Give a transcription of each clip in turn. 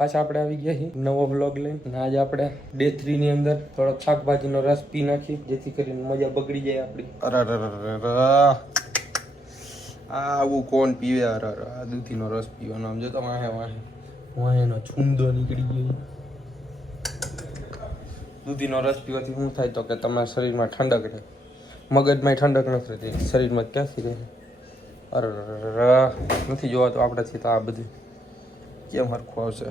પાછા આપણે આવી ગયા છીએ નવો વ્લોગ લઈને અને આજે આપણે ડે 3 ની અંદર થોડોક શાકભાજીનો રસ પી નાખી જેથી કરીને મજા બગડી જાય આપણી. આવું કોણ પીવે? આ દૂધીનો રસ પીવાનો. આમ જો તો વાહેનો છુંદો નીકળી ગયો. દૂધીનો રસ પીવાથી શું થાય તો કે તમારા શરીરમાં ઠંડક રહે, મગજમાં ઠંડક નથી રહેતી, શરીરમાં ક્યાંથી રહે? નથી જોવા તો આપણાથી તો આ બધું કેમ હરખું આવશે?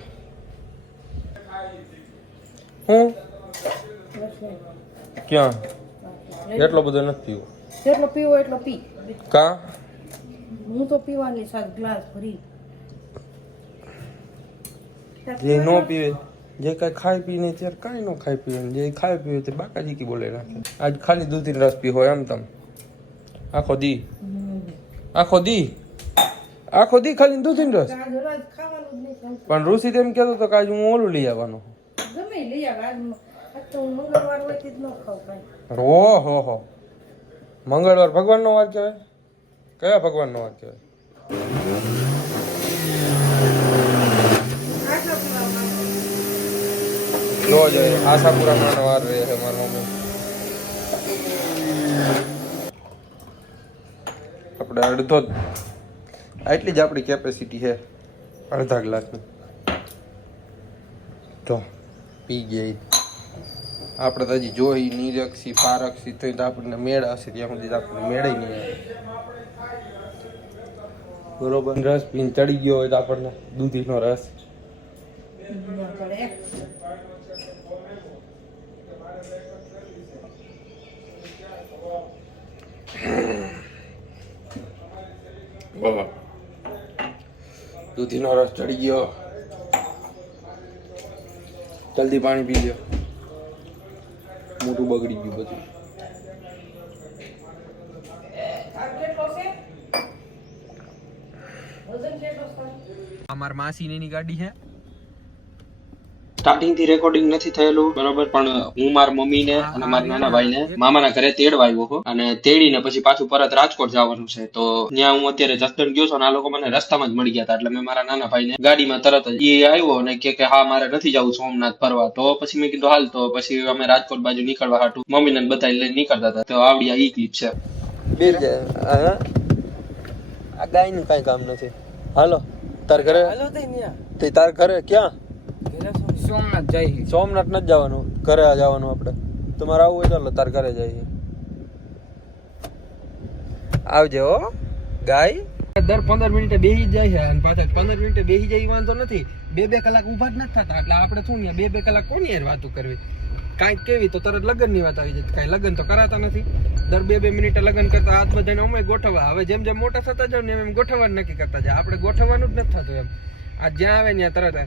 હું ક્યાં એટલો બધો નથી પીવો. જેટલો પીવો એટલો પી. કા હું તો પીવાની સાત ગ્લાસ ભરી. જે નો પીવે, જે કઈ ખાઈ પી નહીં ત્યારે કાંઈ નો ખાઈ પીવે, જે ખાઈ પીવે તે બાકાજી કી બોલે રાખે. આજ ખાલી દૂધીનો રસ પી હોય એમ તમ આખો દી ખાલી દૂધીનો રસ. પણ ઋષિ તેમ કહેતો તો કે આજ હું ઓલું લઈ આવવાનો. ગમે લઈ આવ. આજ તો મંગળવાર હોય તે જ ન ખાવ કાંઈ. ઓહો, મંગળવાર ભગવાનનો વાર કહેવાય? કયા ભગવાનનો વાર કહેવાય? રોજ આશાપુરાનો વાર રહે છે મારા મમ્મી. આપણે અડધો આટલી જ આપણી કેપેસિટી છે, અડધા ગ્લાસની. તો પી ગઈ. આપણે તો હજી જોઈ નિરક્ષી પારક્ષી તો આપણને મેળ હશે ત્યાં સુધી આપણને મેળે નહીં આવે. બરોબર. રસ પીને ચડી ગયો હોય તો આપણને દૂધીનો રસ દૂધીનો રસ ચડી ગયો. જલ્દી પાણી પી લ્યો, મોટું બગડી ગયું બધું. અમાર માસીની ગાડી છે. સ્ટાર્ટિંગ થી રેકોર્ડિંગ નથી થયેલું બરોબર, પણ હું મારા મમ્મી ને અને મારા નાના ભાઈ ને મામાના ઘરે તેડવા આવ્યો હતો અને તેડીને પછી પાછું પરત રાજકોટ જવાનું છે. તો ત્યાં હું અત્યારે જસદણ ગયો છું અને આ લોકો મને રસ્તામાં જ મળી ગયા હતા. એટલે મેં મારા નાના ભાઈ ને ગાડીમાં તરત જ એ આવ્યો અને કે હા મારે નથી જવું સોમનાથ ફરવા. તો પછી મેં કીધું હાલ. તો પછી અમે રાજકોટ બાજુ નીકળવા હાટું મમ્મીને બધા લઈને નીકળતા હતા. તો આવડી આ ઈ ક્લિપ છે. આ ગાય નું કઈ કામ નથી. હાલો તાર ઘરે. તાર ઘરે ક્યાં? સોમનાથ જઈએ. સોમનાથ નથી જવાનું, ઘરે જવાનું આપણે. તમારે આવવું હોય ચાલો તાર ઘરે જઈએ. આવજે હો ગાય. દર 15 મિનિટે બેસી જાય છે અને પાછા 15 મિનિટે બેસી જાય વાંધો નથી. 2-2 કલાક ઊભા જ નથી થતા. એટલે આપણે શું ને 2-2 કલાક કોની યાર વાતો કરવી? કાંઈક કેવી તો તરત લગ્ન ની વાત આવી જાય. કાંઈ લગ્ન તો કરાતા નથી. દર 2-2 મિનિટે લગ્ન કરતા હાથ બધાને અમે ગોઠવવા. હવે જેમ જેમ મોટા થતા જાવ ને એમ ગોઠવવાનું નક્કી કરતા જાય. આપણે ગોઠવવાનું જ નથી થતું એમ. આ જ્યાં આવે ત્યાં તરત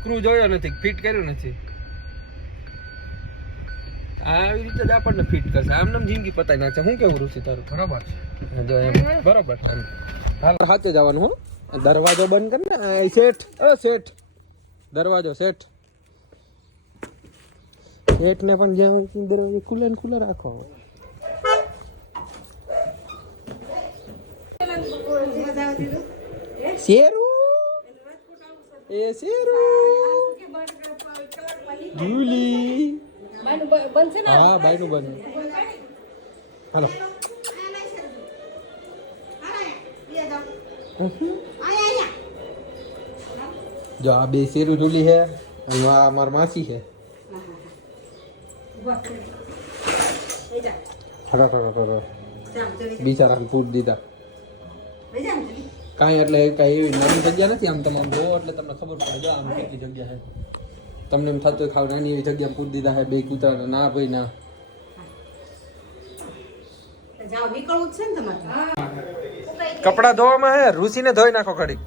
સ્ક્રૂ જોયો નથી, ફિટ કર્યું નથી. આવી રીતે જ આપણને ફિટ કરશે. આમ નામ જિંદગી પતાવી નાખશે. શું કેવું ઋષિ તારું? બરોબર જો એમ બરોબર. હાલ હાથે જવાનું. હો દરવાજો બંધ કર ને. શેઠ શેઠ દરવાજો શેઠ ને પણ જ્યાં દરવાજો ખુલ્લે ને ખુલ્લે રાખો. શેરું એ શેરું જુલી. હા બાઈ નું બંધ. હાલો જો આ બે શેરું જુલી છે અને આ મારી માસી છે. બિચારા ફૂટ દીધા. કાંઈ એટલે કાંઈ એવી નાની જગ્યા નથી. આમ તમે આમ જોવો એટલે તમને ખબર પડે. જો આમ કેટલી જગ્યા છે. તમને એમ થતું ખાવ નાની એવી જગ્યા પૂરી દીધા છે બે કૂતરાને. ના ભાઈ ના. કપડા ધોવામાં હે ઋષિને ધોઈ નાખો ઘડી.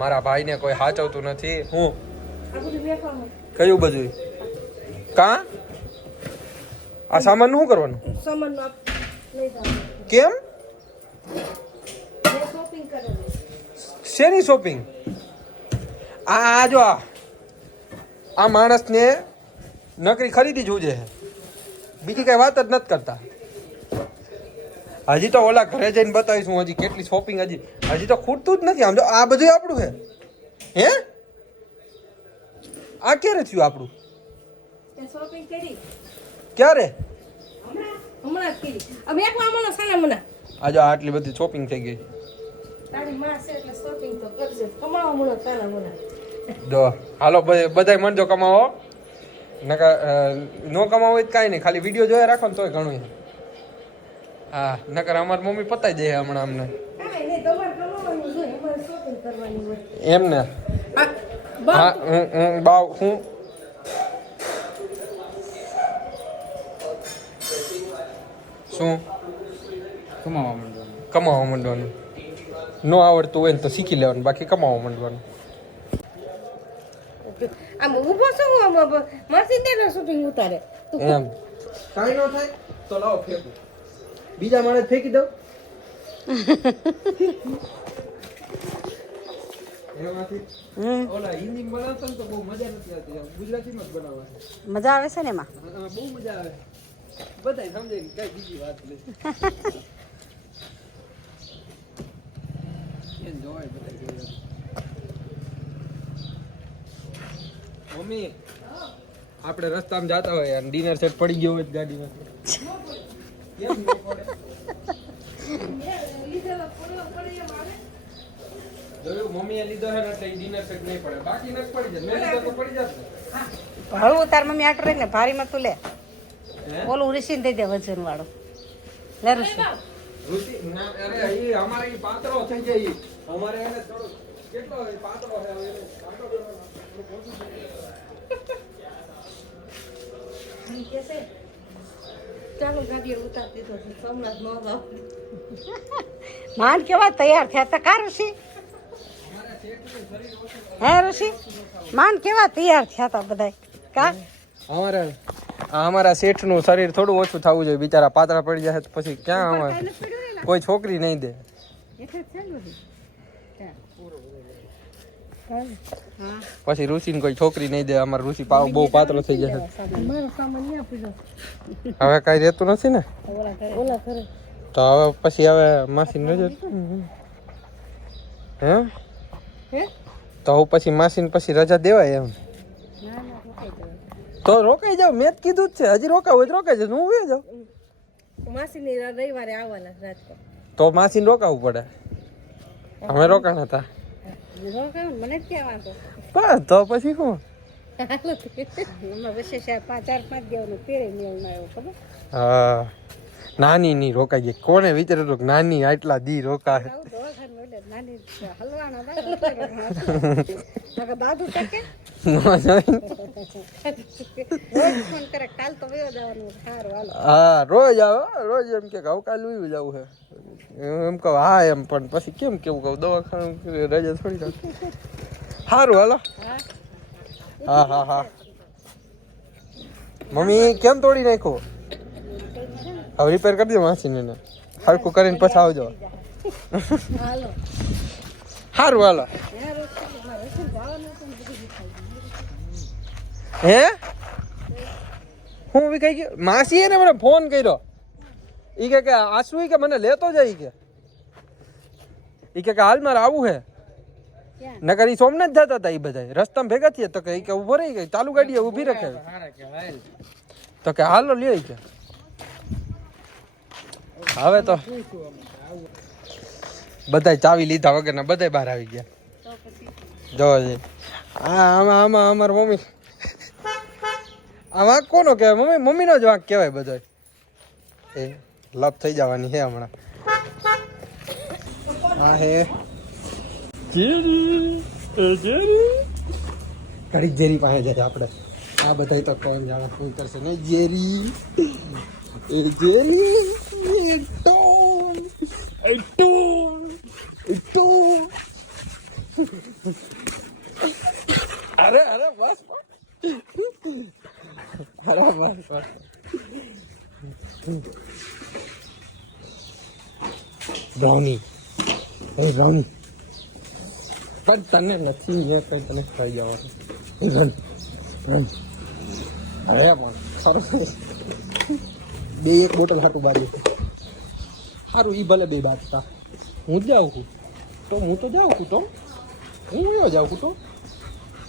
મારા ભાઈને કોઈ હાચવતું નથી. હું કયું બધું કા આ સામાન નું શું કરવાનું? કેમ? શેની શોપિંગ? આ જો આ માણસને નકરી ખરીદી જોજે. બીજી કઈ વાત જ નથી કરતા. હજી તો ઓલા ઘરે જઈને બતાવીશ હું હજી કેટલી શોપિંગ હજી તો ખૂટતું જ નથી. આમ જો આ બધું આપણું છે. હે આ ક્યારે થયું આપણું? શોપિંગ કરી ક્યારે? હમણાં જ કરી. હવે એક મામલો સાના મના આજે આટલી બધી શોપિંગ થઈ ગઈ. તારી માં છે એટલે શોપિંગ તો કરશે. કમાવા મળો સાના મના. જો હાલો બધાય મન જો કમાવો. નકા નો કમાવો હોય તો કાંઈ નહીં, ખાલી વિડીયો જોયા રાખો ને તોય ઘણું. હા નકર અમારી મમ્મી પતાઈ દે હમણાં અમને. કાંઈ નહીં, તમારે કમાવાનું જોઈએ, અમારે શોપિંગ કરવાની હોય. એમ ને? હા બાવ હું શું કમાવા માંડવાનું. નો આવડતું હોય ને તો શીખી લેવાનું, બાકી કમાવા માંડવાનું. આમ ઊભો છો હું આમ મશીન દે શૂટિંગ ઉતારે એમ કાંઈ ન થાય તો લાવો ફેંકું, બીજા માણસ ફેંકી દઉં. એમાંથી ઓલા હિન્દી બનાવતા ને તો બહુ મજા નથી આવતી, ગુજરાતીમાં જ બનાવવા મજા આવે છે ને એમાં. બહુ મજા આવે. બધાય સમજે કે કઈ બીજી વાત લે. એમ જોવાય બધાય જોવાય. મમ્મી આપણે રસ્તામાં જાતા હોય અને ડિનર સેટ પડી ગયો હોય ગાડીમાં કેમ ન પડે? જોયું મમ્મીએ લીધો છે ને એટલે ડિનર સેટ નહીં પડે, બાકી ન પડી જાય. મેં લીધો તો પડી જશે. હળવું તાર મમ્મી આટો રહી ને ભારીમાં તું લે. હે ઓલું ઋષિને દઈ દે વજન વાળું. લે ઋષિ. ઋષિ ના અરે ઈ અમારે ઈ પાતળો થઈ જાય ઈ. અમારે એને થોડો કેટલો પાતળો છે હવે એને કાંટો કરવાનો. ચાલો ગાડીએ ઉતાર દીધો છે સોમનાથ નો જાવ. માંડ કેવા તૈયાર થયા તા કા ઋષિ? હે ઋષિ માંડ કેવા તૈયાર થયા તા બધાય કા? અમારા શેઠનું શરીર થોડું ઓછું થવું જોઈએ, બિચારા પાતળા પડી જાય તો પછી ક્યાં અમારે કોઈ છોકરી નહીં દે. પછી ઋષિને કોઈ છોકરી નહીં દે. અમારે ઋષિ બહુ પાતળો થઈ જશે. મારો સામાન ન્યા પૂજો. હવે કઈ રહેતું નથી ને, ઓલા કરે તો હવે પછી હવે માસી નજર હે હે તો હું પછી માસીને પછી રજા દેવાય એમ. તો રોકાઈ જાવ, મેં જ કીધું જ છે. હજી રોકાવું હોય તો રોકાઈ જાય, હું વહી જાઉં. માસીની રવિવારે આવવાના રાજકોટ. તો માસીને રોકાવું પડે. અમે રોકાણ હતા મને જ ક્યાં વાંધો. પણ તો પછી શું? હમણાં વિશેષ 4-5 દેવાનું તેરે મેળમાં આવ્યો ખબર. હા નાની ની રોકાઈ ગઈ. કોને વિચાર્યું હતું કે નાની આટલા દી રોકાય? નાની હલવાના દાદુ ટકે રોજ ફોન કરે કાલ તો વયો જવાનું. સારું હાલો. હા રોજ આવે, રોજ એમ કે હવે કાલ ઉઈ જવું છે એમ કહું. હા એમ પણ પછી કેમ કેવું કહું, દવાખાનું રજા થોડી રાખે. સારું હાલો. હા હા હા મમ્મી કેમ તોડી નાખ્યો? હવે રિપેર કરી દો માસીને, હરખું કરીને પછી આવજો. હાલો સારું હાલો. હે હું વિખાઈ ગયો? માસી એને મને ફોન કર્યો. ઈ કે આસુ કે મને લેતો જાય કે ઈ કે હાલ મારે આવું હે. નકર ઈ સોમનાથ જતા હતા. ઈ બધા રસ્તામાં ભેગા થયા તો કે ઉભો રહી ગઈ ચાલુ ગાડી ઊભી રાખે તો કે હાલો લે કે. હવે તો બધાય ચાવી લીધા વગરના બધાય બહાર આવી ગયા. જો આમાં આમાં અમાર મમ્મી આ વાંક કોનો કહેવાય? મમ્મી મમ્મીનો જ વાંક કહેવાય બધો. એ લપ થઈ જવાની છે હમણાં. હા હે ઘડી જેરી પાસે જાય આપણે. આ બધા તો કોણ જાણે શું કરશે ને. જેરી એ જેરી અરે અરે બસ અરે બસ બસ. બ્રાઉની એ બ્રાઉની પણ તને નથી એ કઈ તને ખાઈ જવાનું. રન રન અરે પણ સરસ. બે એક બોટલ હાટું બારી સારું ઈ ભલે બે બાજતા હું જ જાઉં છું તો હું તો જાઉં છું તો હું વયો જાઉં છું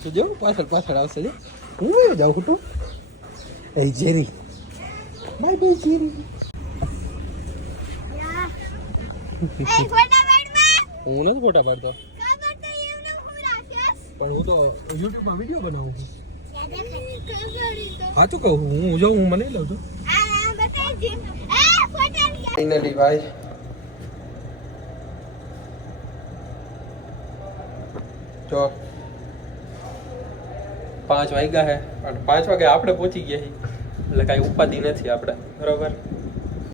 તો જો પાછળ પાછળ આવશે જો હું વયો જાઉં છું તો એ જેરી બાય બાય જેરી હું નથી ફોટા પાડતો પણ હું તો યુટ્યુબમાં વિડીયો બનાવું છું સાચું કહું હું જો હું મને લઉં છું ફાઇનલી ભાઈ જો 5 વાગ્યા હે અને 5 વાગે આપણે પહોંચી ગયા છીએ એટલે કાંઈ ઉપાધિ નથી આપણે બરોબર